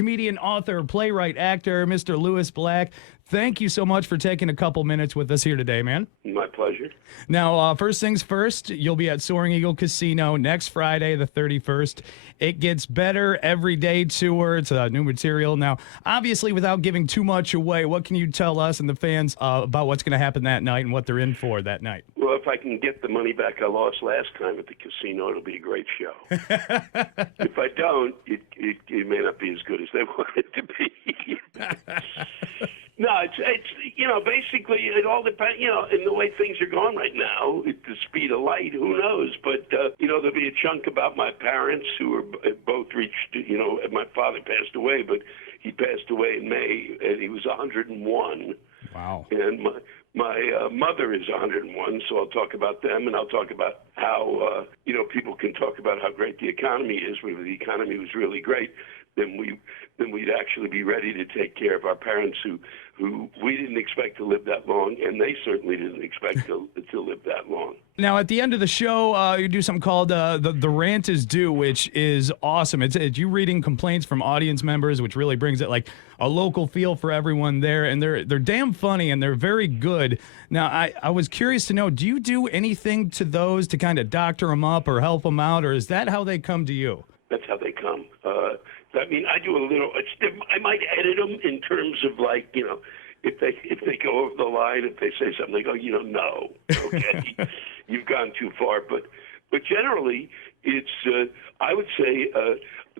comedian, author, playwright, actor, Mr. Lewis Black. Thank you so much for taking a couple minutes with us here today, man. My pleasure. Now, first things first, you'll be at Soaring Eagle Casino next Friday, the 31st. It gets better every day tour. It's new material. Now, obviously, without giving too much away, what can you tell us and the fans about what's going to happen that night and what they're in for that night? Well, if I can get the money back I lost last time at the casino, it'll be a great show. If I don't, it may not be as good as they want it to be. No, it's basically it all depends, in the way things are going right now, at the speed of light, who knows? But, there'll be a chunk about my parents who are both reached, my father passed away, but he passed away in May, and he was 101. Wow. And my mother is 101, so I'll talk about them, and I'll talk about how, people can talk about how great the economy is. If the economy was really great, then we'd actually be ready to take care of our parents who we didn't expect to live that long, and they certainly didn't expect to live that long. Now, at the end of the show, you do something called the Rant is Due, which is awesome. It's you reading complaints from audience members, which really brings it like a local feel for everyone there, and they're damn funny, and they're very good. Now, I was curious to know, do you do anything to those to kind of doctor them up or help them out, or is that how they come to you? That's how they come. I do a little. I might edit them in terms of if they go over the line, if they say something, they go, no, okay, you've gone too far. But generally, it's. I would say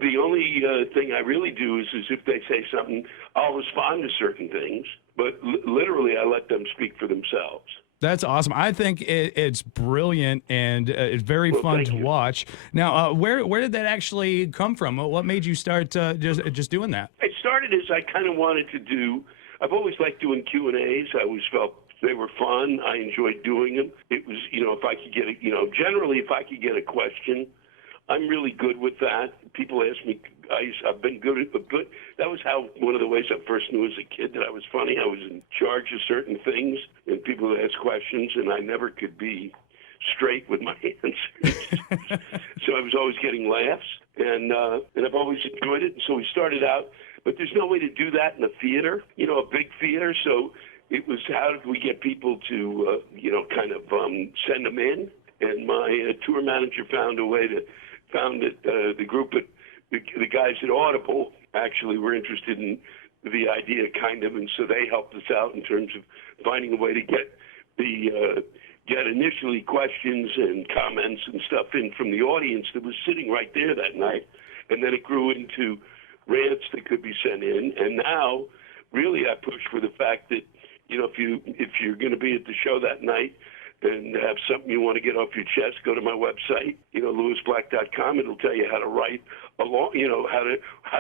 the only thing I really do is if they say something, I'll respond to certain things. But literally, I let them speak for themselves. That's awesome. I think it's brilliant, and it's very fun to watch. Now, where did that actually come from? What made you start just doing that? It started as I kind of wanted to do. I've always liked doing Q&As. I always felt they were fun. I enjoyed doing them. It was, if I could get generally if I could get a question, I'm really good with that. People ask me, I've been good at good. That was how one of the ways I first knew as a kid that I was funny. I was in charge of certain things, and people would ask questions, and I never could be straight with my answers. So I was always getting laughs, and I've always enjoyed it. And so we started out, but there's no way to do that in a theater, a big theater. So it was how did we get people to, send them in? And my tour manager found that the group at the guys at Audible actually were interested in the idea, and so they helped us out in terms of finding a way to get initially questions and comments and stuff in from the audience that was sitting right there that night, and then it grew into rants that could be sent in, and now really I push for the fact that if you're going to be at the show that night and have something you want to get off your chest, go to my website, lewisblack.com. It'll tell you how to write how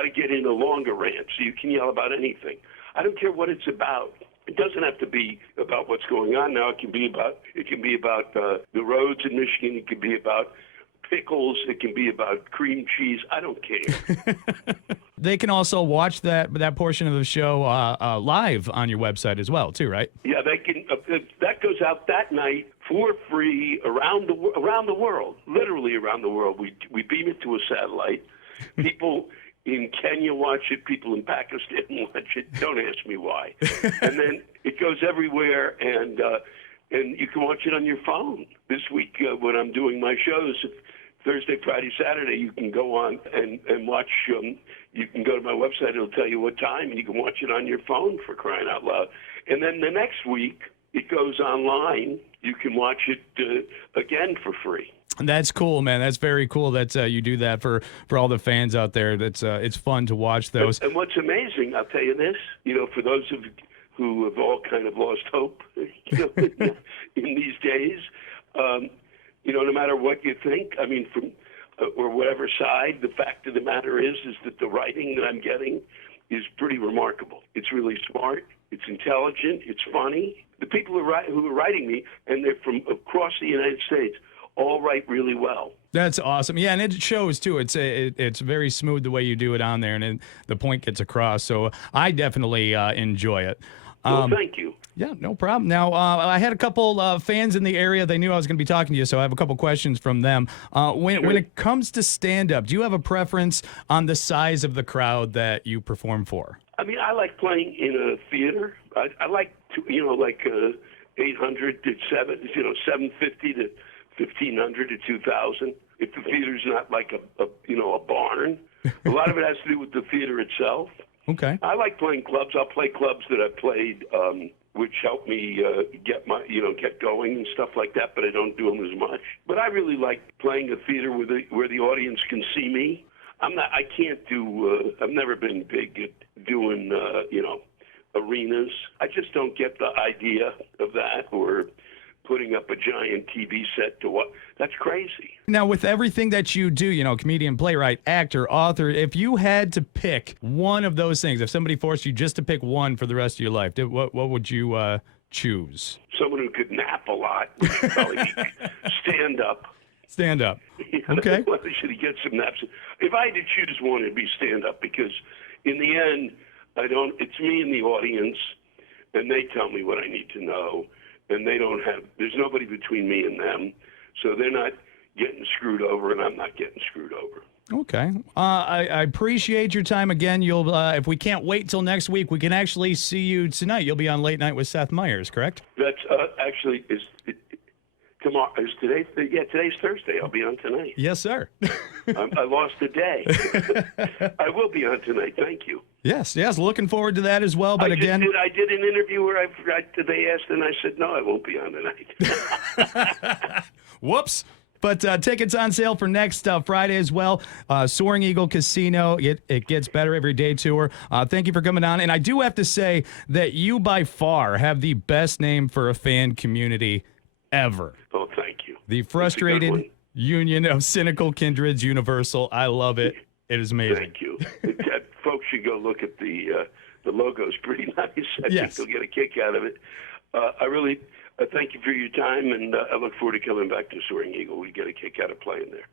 to get in a longer rant, so you can yell about anything. I don't care what it's about. It doesn't have to be about what's going on now. It can be about the roads in Michigan. It can be about pickles. It can be about cream cheese. I don't care. They can also watch that portion of the show live on your website as well, too, right? Yeah, they can. That goes out that night for free around the world, literally around the world. We beam it to a satellite. People in Kenya watch it. People in Pakistan watch it. Don't ask me why. And then it goes everywhere, and you can watch it on your phone. This week when I'm doing my shows, Thursday, Friday, Saturday, you can go on and watch. You can go to my website. It'll tell you what time, and you can watch it on your phone, for crying out loud. And then the next week, it goes online. You can watch it again for free. That's cool, man. That's very cool that you do that for all the fans out there. That's it's fun to watch those. And what's amazing, I'll tell you this, for those of who have all kind of lost hope, in these days, no matter what you think, from or whatever side, the fact of the matter is that the writing that I'm getting is pretty remarkable. It's really smart. It's intelligent. It's funny. The people who are writing me, and they're from across the United States, all write really well. That's awesome. Yeah, and it shows, too. It's very smooth the way you do it on there, and the point gets across. So I definitely enjoy it. Well, thank you. Yeah, no problem. Now, I had a couple fans in the area. They knew I was going to be talking to you, so I have a couple questions from them. When it comes to stand-up, do you have a preference on the size of the crowd that you perform for? I mean, I like playing in a theater. I like to, 800 to 750 to 1,500 to 2,000. If the theater's not like a barn, a lot of it has to do with the theater itself. Okay. I like playing clubs. I'll play clubs that I've played, which help me get going and stuff like that. But I don't do them as much. But I really like playing a theater where the audience can see me. I can't do. I've never been big at doing, arenas. I just don't get the idea of that, or putting up a giant TV set to what. That's crazy. Now, with everything that you do, comedian, playwright, actor, author, if you had to pick one of those things, if somebody forced you just to pick one for the rest of your life, what would you choose? Someone who could nap a lot would probably be stand up. Stand up. Okay. Well, should he get some naps? If I had to choose one, it'd be stand up, because in the end, it's me and the audience, and they tell me what I need to know, and there's nobody between me and them, so they're not getting screwed over, and I'm not getting screwed over. Okay. I appreciate your time again. You'll, if we can't wait till next week, we can actually see you tonight. You'll be on Late Night with Seth Meyers, correct? That's actually tomorrow. Is today? Yeah, today's Thursday. I'll be on tonight. Yes, sir. I lost a day. I will be on tonight. Thank you. Yes. Looking forward to that as well. But I again, did an interview where they asked, and I said, no, I won't be on tonight. Whoops. But tickets on sale for next Friday as well. Soaring Eagle Casino. It gets better every day tour. Thank you for coming on. And I do have to say that you by far have the best name for a fan community ever. Oh, thank you. The Frustrated Union of Cynical Kindreds Universal. I love it. It is amazing. Thank you. Folks should go look at the logo's pretty nice. I think they'll get a kick out of it. I really thank you for your time, and I look forward to coming back to Soaring Eagle. We get a kick out of playing there.